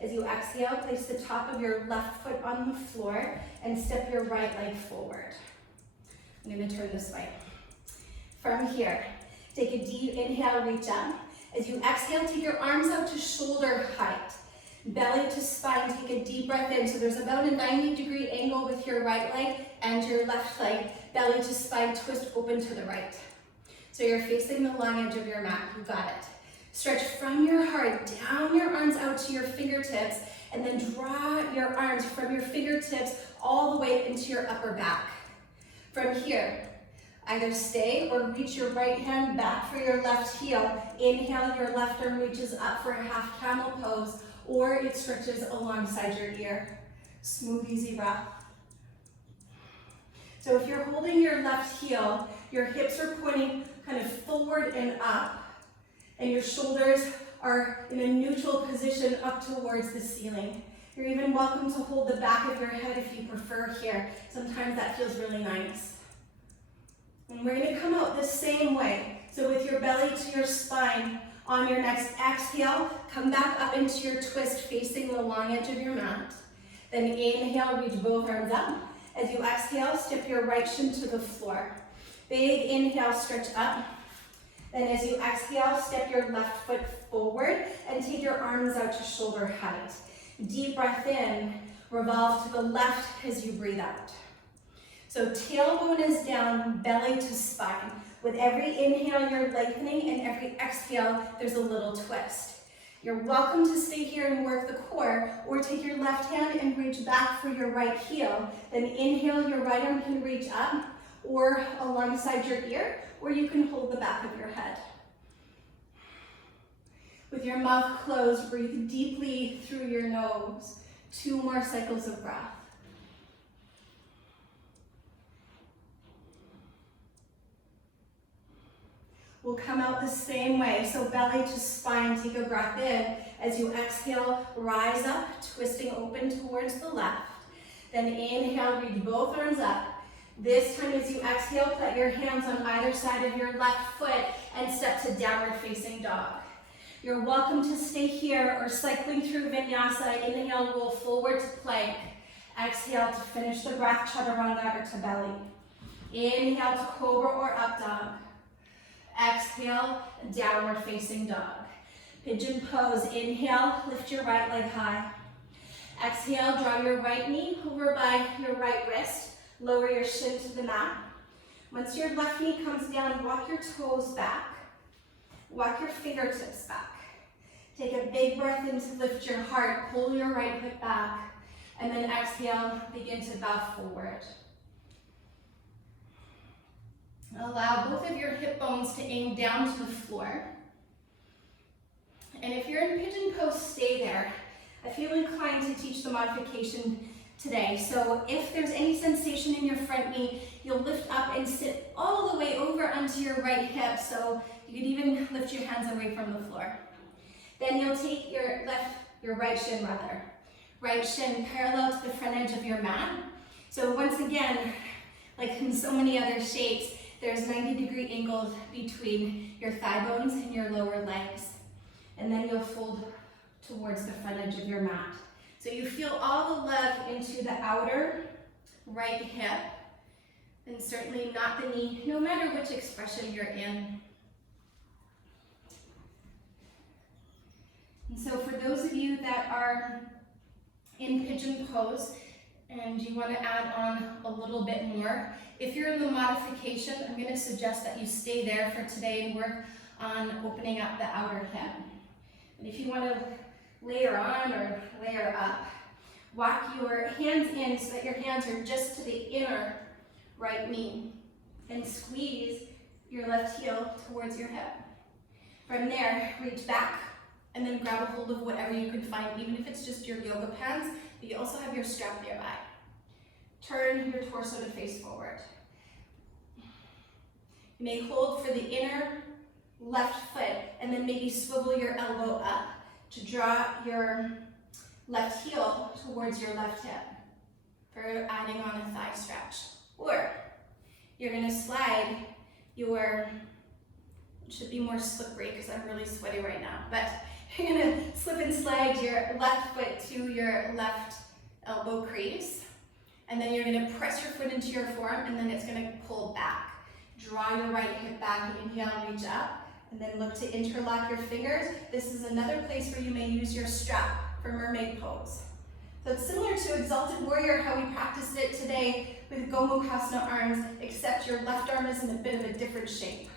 As you exhale, place the top of your left foot on the floor and step your right leg forward. I'm going to turn this way. From here, take a deep inhale, reach up. As you exhale, take your arms out to shoulder height. Belly to spine, take a deep breath in. So there's about a 90-degree angle with your right leg and your left leg. Belly to spine, twist open to the right. So you're facing the long edge of your mat, you got it. Stretch from your heart, down your arms out to your fingertips, and then draw your arms from your fingertips all the way into your upper back. From here, either stay or reach your right hand back for your left heel. Inhale, your left arm reaches up for a half camel pose, or it stretches alongside your ear. Smooth, easy breath. So if you're holding your left heel, your hips are pointing kind of forward and up, and your shoulders are in a neutral position up towards the ceiling. You're even welcome to hold the back of your head if you prefer here. Sometimes that feels really nice. And we're going to come out the same way. So with your belly to your spine, on your next exhale, come back up into your twist facing the long edge of your mat. Then inhale, reach both arms up. As you exhale, step your right shin to the floor. Big inhale, stretch up. Then as you exhale, step your left foot forward and take your arms out to shoulder height. Deep breath in, revolve to the left as you breathe out. So tailbone is down, belly to spine. With every inhale, you're lengthening, and every exhale, there's a little twist. You're welcome to stay here and work the core, or take your left hand and reach back for your right heel. Then inhale, your right arm can reach up, or alongside your ear, or you can hold the back of your head. With your mouth closed, breathe deeply through your nose. 2 more cycles of breath. We'll come out the same way. So belly to spine, take a breath in. As you exhale, rise up, twisting open towards the left. Then inhale, reach both arms up. This time as you exhale, put your hands on either side of your left foot and step to downward facing dog. You're welcome to stay here or cycling through vinyasa. Inhale, roll forward to plank. Exhale to finish the breath, chaturanga or to belly. Inhale to cobra or up dog. Exhale, downward facing dog. Pigeon pose. Inhale, lift your right leg high. Exhale, draw your right knee over by your right wrist. Lower your shin to the mat. Once your left knee comes down, walk your toes back. Walk your fingertips back. Take a big breath in to lift your heart. Pull your right hip back. And then exhale, begin to bow forward. Allow both of your hip bones to aim down to the floor. And if you're in pigeon pose, stay there. I feel inclined to teach the modification today. So if there's any sensation in your front knee, you'll lift up and sit all the way over onto your right hip. So you can even lift your hands away from the floor. Then you'll take your right shin right shin parallel to the front edge of your mat. So once again, like in so many other shapes, there's 90-degree angles between your thigh bones and your lower legs. And then you'll fold towards the front edge of your mat. So you feel all the love into the outer right hip, and certainly not the knee, no matter which expression you're in. And so for those of you that are in pigeon pose and you want to add on a little bit more, if you're in the modification, I'm going to suggest that you stay there for today and work on opening up the outer hip. And if you want to layer on or layer up, walk your hands in so that your hands are just to the inner right knee, and squeeze your left heel towards your hip. From there, reach back and then grab a hold of whatever you can find, even if it's just your yoga pants, but you also have your strap nearby. Turn your torso to face forward. You may hold for the inner left foot and then maybe swivel your elbow up to draw your left heel towards your left hip for adding on a thigh stretch. Or you're going to slide your, it should be more slippery because I'm really sweaty right now, but you're going to slip and slide your left foot to your left elbow crease, and then you're going to press your foot into your forearm, and then it's going to pull back. Draw your right hip back, inhale, reach up. And then look to interlock your fingers. This is another place where you may use your strap for mermaid pose. So it's similar to Exalted Warrior, how we practiced it today with Gomukhasana arms, except your left arm is in a bit of a different shape.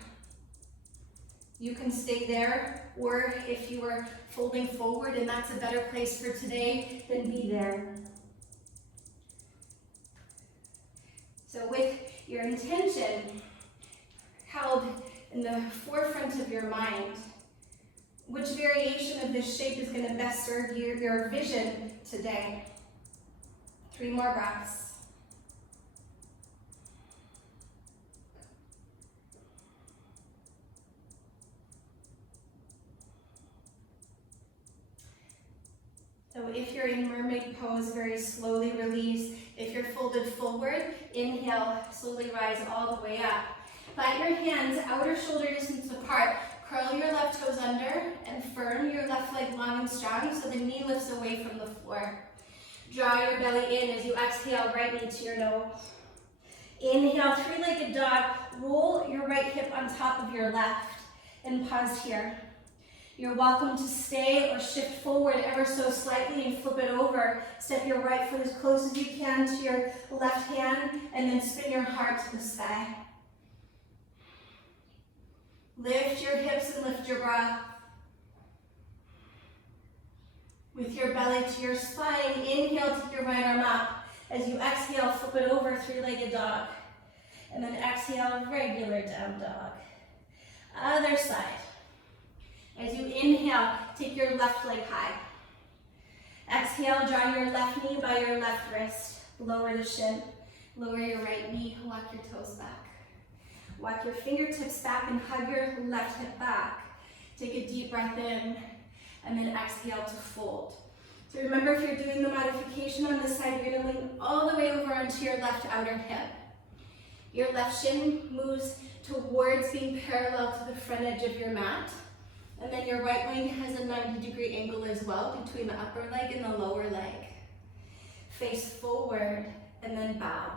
You can stay there, or if you are folding forward and that's a better place for today, then be there. So with your intention held in the forefront of your mind, which variation of this shape is going to best serve your vision today? 3 more breaths. So if you're in mermaid pose, very slowly release. If you're folded forward, inhale, slowly rise all the way up. Plant your hands outer shoulder distance apart. Curl your left toes under and firm your left leg long and strong so the knee lifts away from the floor. Draw your belly in as you exhale, right knee to your nose. Inhale, 3-legged dog. Roll your right hip on top of your left and pause here. You're welcome to stay or shift forward ever so slightly and flip it over. Step your right foot as close as you can to your left hand and then spin your heart to the sky. Lift your hips and lift your breath. With your belly to your spine, inhale, take your right arm up. As you exhale, flip it over, 3-legged dog. And then exhale, regular down dog. Other side. As you inhale, take your left leg high. Exhale, draw your left knee by your left wrist. Lower the shin. Lower your right knee, walk your toes back. Walk your fingertips back and hug your left hip back. Take a deep breath in and then exhale to fold. So remember, if you're doing the modification on this side, you're going to lean all the way over onto your left outer hip. Your left shin moves towards being parallel to the front edge of your mat. And then your right leg has a 90-degree angle as well between the upper leg and the lower leg. Face forward and then bow.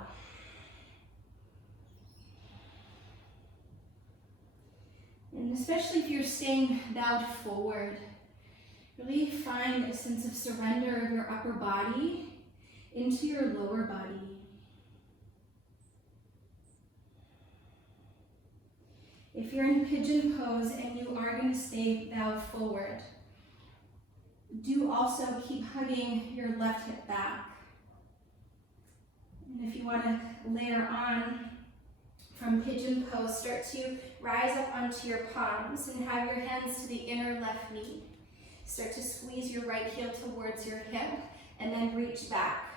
And especially if you're staying bowed forward, really find a sense of surrender of your upper body into your lower body. If you're in pigeon pose and you are going to stay bowed forward, do also keep hugging your left hip back. And if you want to layer on from pigeon pose, start to rise up onto your palms and have your hands to the inner left knee. Start to squeeze your right heel towards your hip and then reach back.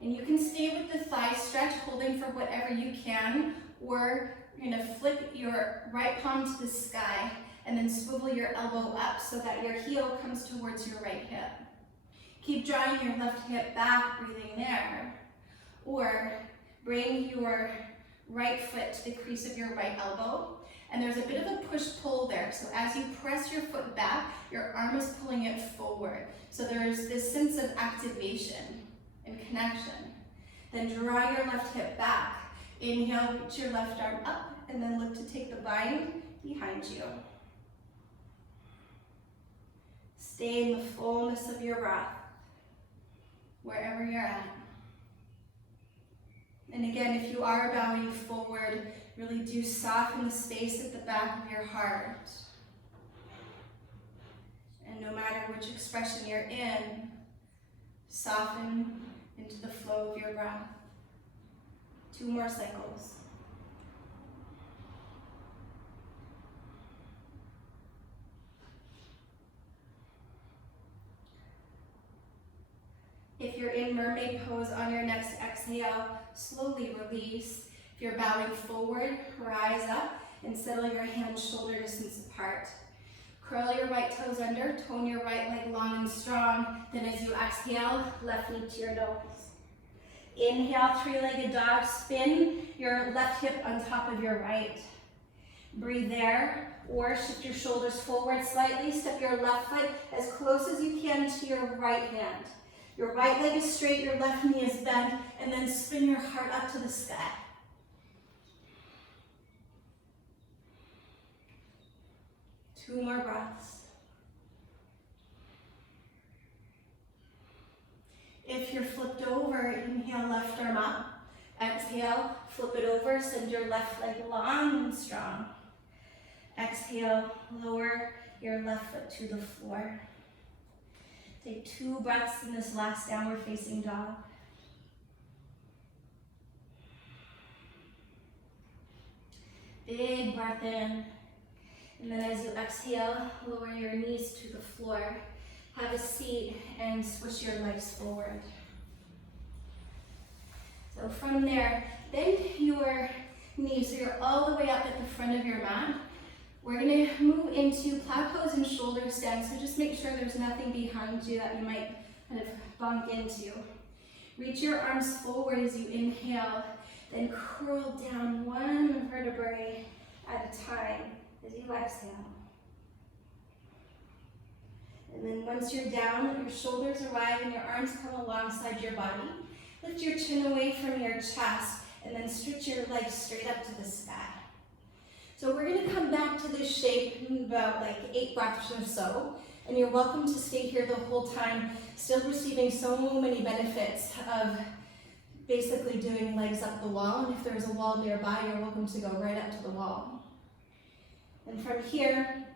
And you can stay with the thigh stretch, holding for whatever you can, or you're going to flip your right palm to the sky and then swivel your elbow up so that your heel comes towards your right hip. Keep drawing your left hip back, breathing there. Or bring your right foot to the crease of your right elbow. And there's a bit of a push-pull there. So as you press your foot back, your arm is pulling it forward. So there's this sense of activation and connection. Then draw your left hip back. Inhale, reach your left arm up, and then look to take the bind behind you. Stay in the fullness of your breath, wherever you're at. And again, if you are bowing forward, really do soften the space at the back of your heart. And no matter which expression you're in, soften into the flow of your breath. 2 more cycles. If you're in mermaid pose, on your next exhale, slowly release. If you're bowing forward, rise up and settle your hands shoulder distance apart. Curl your right toes under, tone your right leg long and strong. Then as you exhale, left knee to your nose. Inhale, 3-legged dog. Spin your left hip on top of your right. Breathe there, or shift your shoulders forward slightly. Step your left foot as close as you can to your right hand. Your right leg is straight, your left knee is bent, and then spin your heart up to the sky. 2 more breaths. If you're flipped over, inhale, left arm up. Exhale, flip it over, send your left leg long and strong. Exhale, lower your left foot to the floor. Take 2 breaths in this last downward facing dog. Big breath in. And then as you exhale, lower your knees to the floor. Have a seat and switch your legs forward. So from there, bend your knees so you're all the way up at the front of your mat. We're going to move into plow pose and shoulder stand, so just make sure there's nothing behind you that you might kind of bump into. Reach your arms forward as you inhale, then curl down 1 vertebrae at a time as you exhale. And then once you're down, your shoulders arrive and your arms come alongside your body. Lift your chin away from your chest and then stretch your legs straight up to the sky. So we're going to come back to this shape in about like 8 breaths or so. And you're welcome to stay here the whole time, still receiving so many benefits of basically doing legs up the wall. And if there's a wall nearby, you're welcome to go right up to the wall. And from here,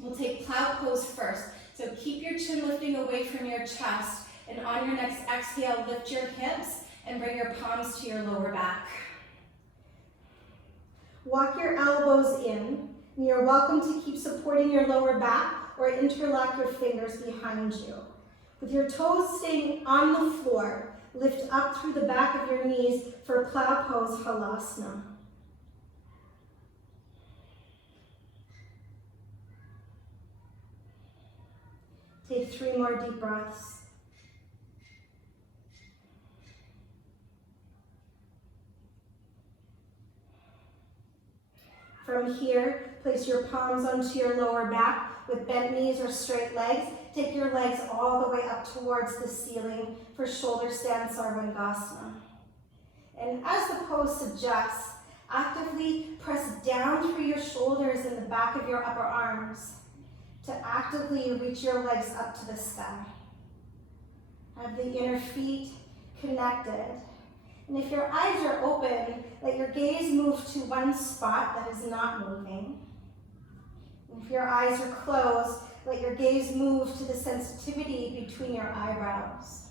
we'll take plow pose first. So keep your chin lifting away from your chest. And on your next exhale, lift your hips and bring your palms to your lower back. Walk your elbows in, and you're welcome to keep supporting your lower back or interlock your fingers behind you. With your toes staying on the floor, lift up through the back of your knees for plow pose halasana. Take 3 more deep breaths. From here, place your palms onto your lower back with bent knees or straight legs. Take your legs all the way up towards the ceiling for shoulder stand sarvangasana. And as the pose suggests, actively press down through your shoulders and the back of your upper arms to actively reach your legs up to the sky. Have the inner feet connected. And if your eyes are open, let your gaze move to one spot that is not moving. And if your eyes are closed, let your gaze move to the sensitivity between your eyebrows.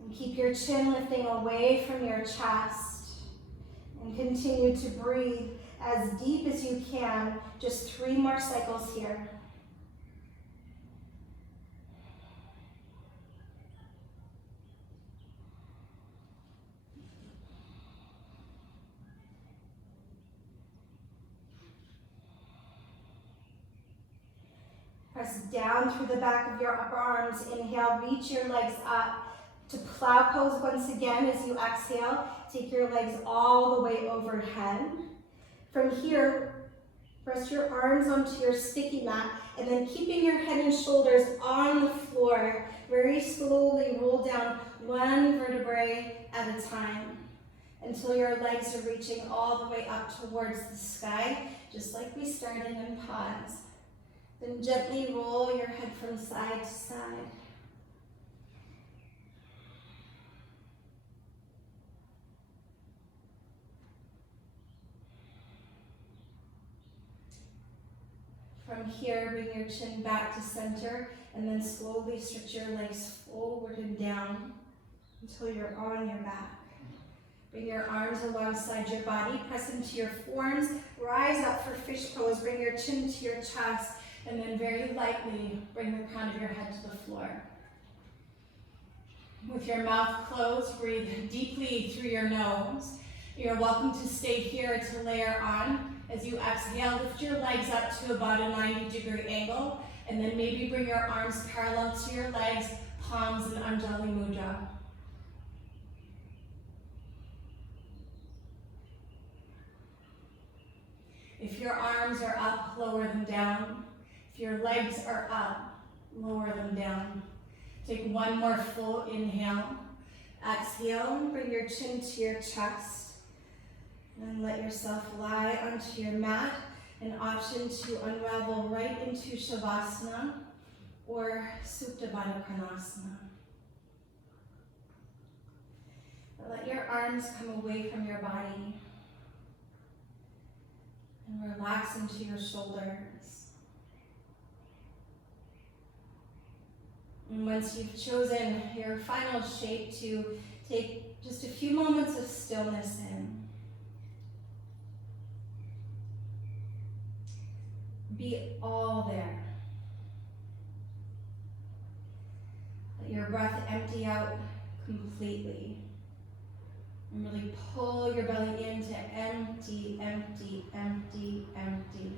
And keep your chin lifting away from your chest. And continue to breathe as deep as you can. Just 3 more cycles here. Press down through the back of your upper arms. Inhale, reach your legs up to plow pose once again as you exhale. Take your legs all the way overhead. From here, press your arms onto your sticky mat and then keeping your head and shoulders on the floor, very slowly roll down 1 vertebrae at a time until your legs are reaching all the way up towards the sky, just like we started, and pause. Then gently roll your head from side to side. From here, bring your chin back to center and then slowly stretch your legs forward and down until you're on your back. Bring your arms alongside your body, press into your forearms, rise up for fish pose, bring your chin to your chest, and then very lightly bring the crown of your head to the floor. With your mouth closed, breathe deeply through your nose. You're welcome to stay here to layer on. As you exhale, lift your legs up to about a 90-degree angle, and then maybe bring your arms parallel to your legs, palms in Anjali Mudra. If your arms are up, lower them down. If your legs are up, lower them down. Take 1 more full inhale. Exhale, bring your chin to your chest. And let yourself lie onto your mat. an option to unravel right into Savasana or Supta Baddha Konasana. Let your arms come away from your body and relax into your shoulders. And once you've chosen your final shape, to take just a few moments of stillness in. Be all there. Let your breath empty out completely. And really pull your belly in to empty, empty, empty, empty.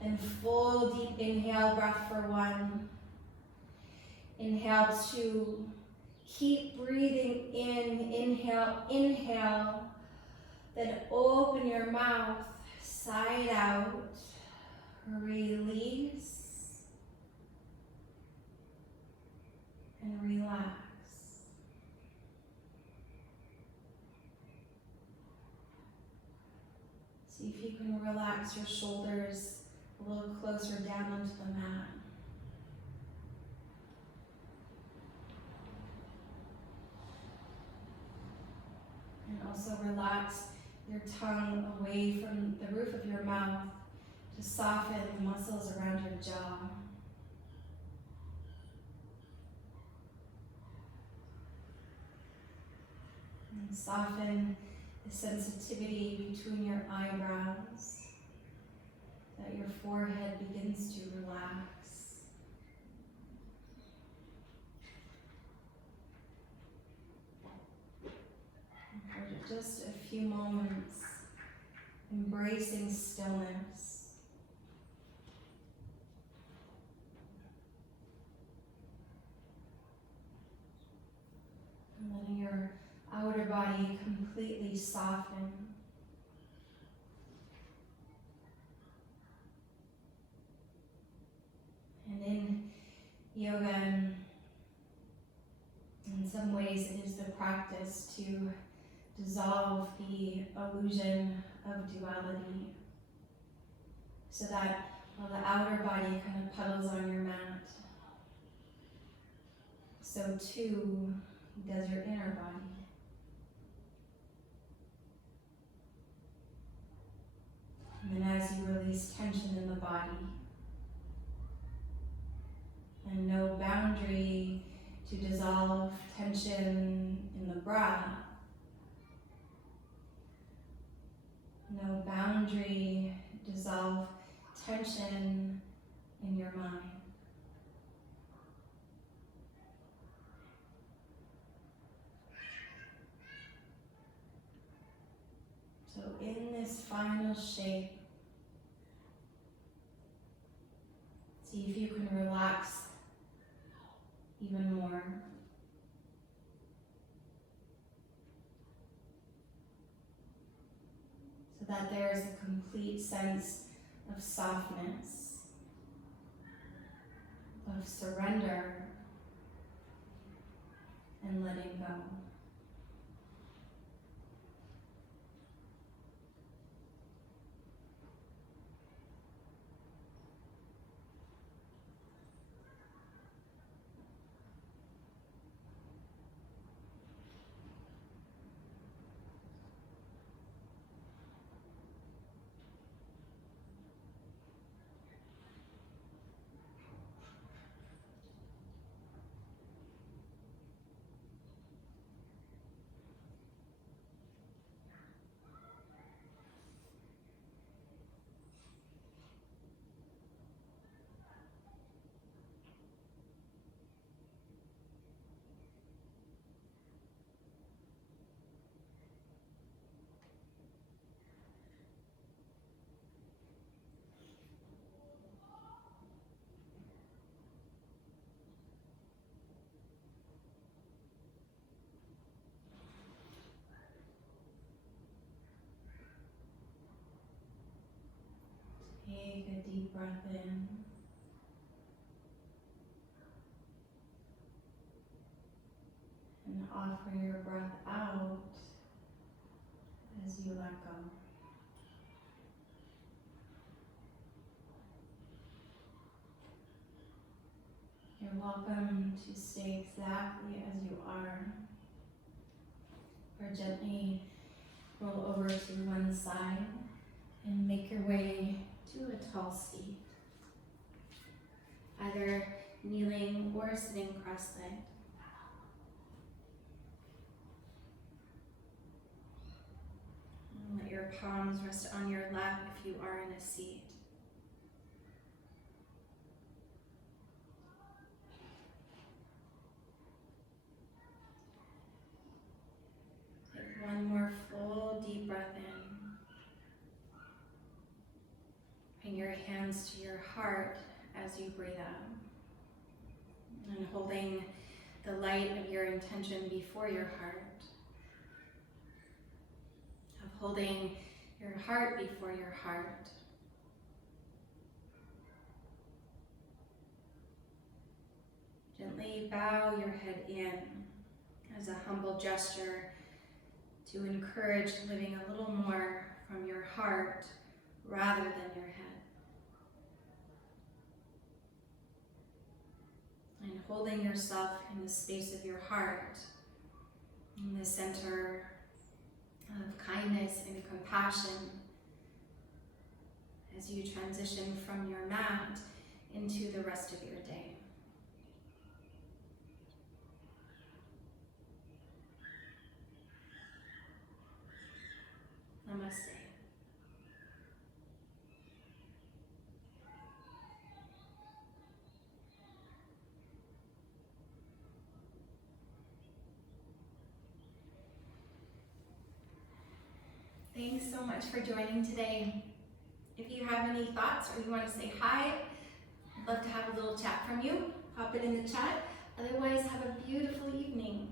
And full deep inhale, breath for 1. Inhale 2. Keep breathing in. Inhale, inhale. Then open your mouth, side out. Release. And relax. See if you can relax your shoulders a little closer down onto the mat. And also relax your tongue away from the roof of your mouth to soften the muscles around your jaw. And soften the sensitivity between your eyebrows, that your forehead begins to relax. And for just a few moments, embracing stillness. And letting your outer body completely soften. And in yoga, in some ways, it is the practice to dissolve the illusion of duality, so that while the outer body kind of puddles on your mat, so too does your inner body. And then as you release tension in the body, and no boundary to dissolve tension in the breath, no boundary to dissolve tension in your mind. So in this final shape, see if you can relax even more. So that there is a complete sense of softness, of surrender, and letting go. Take a deep breath in. And offer your breath out as you let go. You're welcome to stay exactly as you are, or gently roll over to one side and make your way to a tall seat, either kneeling or sitting cross-legged. Let your palms rest on your lap if you are in a seat. Take one more full deep breath in. Bring your hands to your heart as you breathe out. And holding the light of your intention before your heart. Of holding your heart before your heart. Gently bow your head in as a humble gesture to encourage living a little more from your heart rather than your head. And holding yourself in the space of your heart, in the center of kindness and compassion as you transition from your mat into the rest of your day. Namaste. Thanks so much for joining today. If you have any thoughts or you want to say hi, I'd love to have a little chat from you. Pop it in the chat. Otherwise, have a beautiful evening.